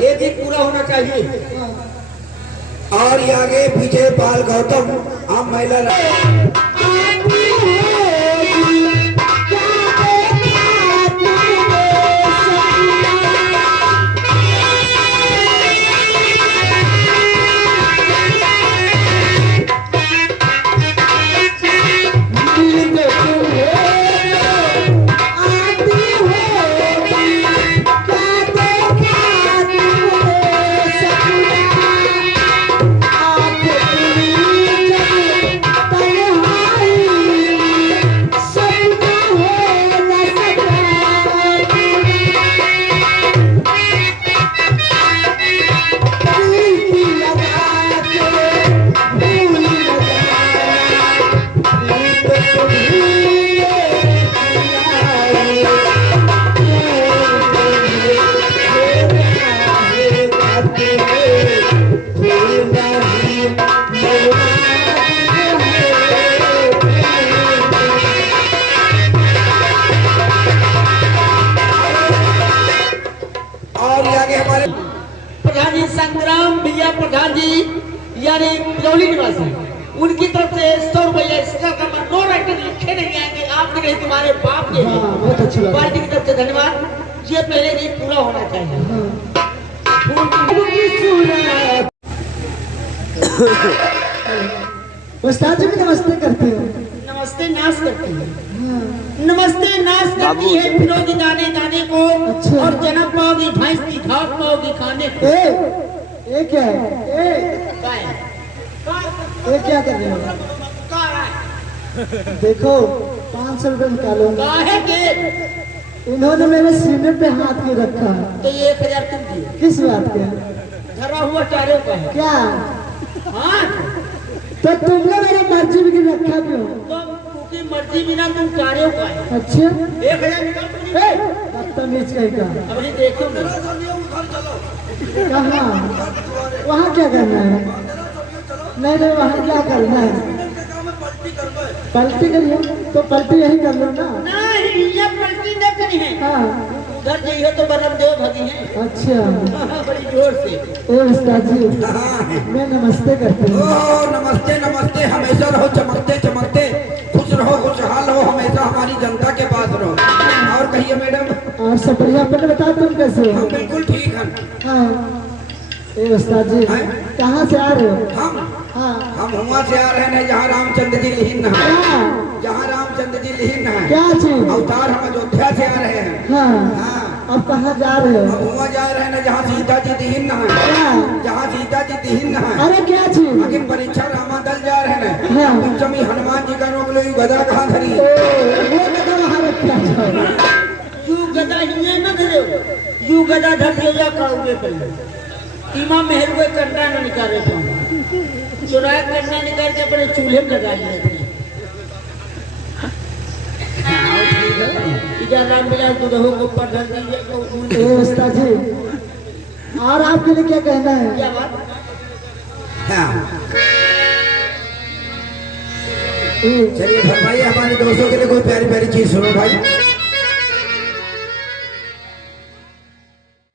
एक ही पूरा होना चाहिए। और ये आगे पीछे बाल गौतम हम महिला प्रधान जी संग्राम भैया प्रधान जी यानी पिरौली निवासी उनकी तरफ से 100 रुपया इसका नो राइटर लिखे नहीं आएंगे आपके नहीं तुम्हारे बाप के बहुत अच्छी बात पार्टी की तरफ से धन्यवाद। ये पहले नहीं पूरा होना चाहिए। उस्ताद जी भी नमस्ते करते हो। नमस्ते नाश करती है। नमस्ते नाश करती है फिरोजी दाने दाने को। अच्छा। और जन्म पाओगी भैंस की घाट पाओगी खाने को। ये क्या है? ये क्या कर रहे हो? देखो 500 रुपए निकालो। काहे के? इन्होंने मेरे सीने पे हाथ क्यों रखा? तो ये 1000 तुम दिए। किस बात के? धरा हुआ चारों का है। क्या? हाँ तो तुमने मेरा मर्जी भी रखा क्यों? तो क्योंकि मर्जी बिना तुम चारों का है। अच्छा 1000 निकाल। बदतमीज कहीं का। अभी देखो कहाँ? वहाँ क्या करना है? नहीं वहाँ क्या करना है? पलटी करिए तो पलटी यही कर लो ना। नहीं ये पलटी न करी है। हाँ उधर जाइए तो बलम देव भगी है। अच्छा बड़ी जोर से। ए उस्ताद जी मैं नमस्ते करती हूँ। नमस्ते नमस्ते हमेशा रहो चमकते चमकते खुश रहो खुशहाल रहो हमेशा हमारी जनता के पास रहो। और कहिए मैडम। और सब बढ़िया अपने बताओ तुम कैसे हो? हम बिल्कुल ठीक हैं। हाँ ए उस्ताद जी कहाँ से आ रहे हो? हम वहाँ से आ रहे हैं जहाँ रामचंद्र जी लिहिन है। जहाँ रामचंद्र जी लिहिन है। क्या चीज? अवतार हम अयोध्या से आ रहे हैं। हाँ अब कहाँ जा रहे हो? हम वहाँ जा रहे हैं जहाँ सीता जी दिहिन है। जहाँ सीता जी दिहिन है। अरे क्या चीज? लेकिन परीक्षा रामा दल जा रहे हैं। हाँ। पंचमी हनुमान जी का रोग लो गदा कहाँ धरी? वो गदा वहाँ रखा जाओ। यू गदा ही न धरे यू गदा धर जा करोगे पहले टीमा मेहर को कंडा न निकाले चुराए कंडा निकाल के अपने चूल्हे में लगा लिए राम बिलास दूधों को ऊपर धर दीजिए। उस्ताद जी और आपके लिए क्या कहना है? क्या बात? चलिए फरमाइए हमारे दोस्तों के लिए कोई प्यारी प्यारी चीज सुनो भाई।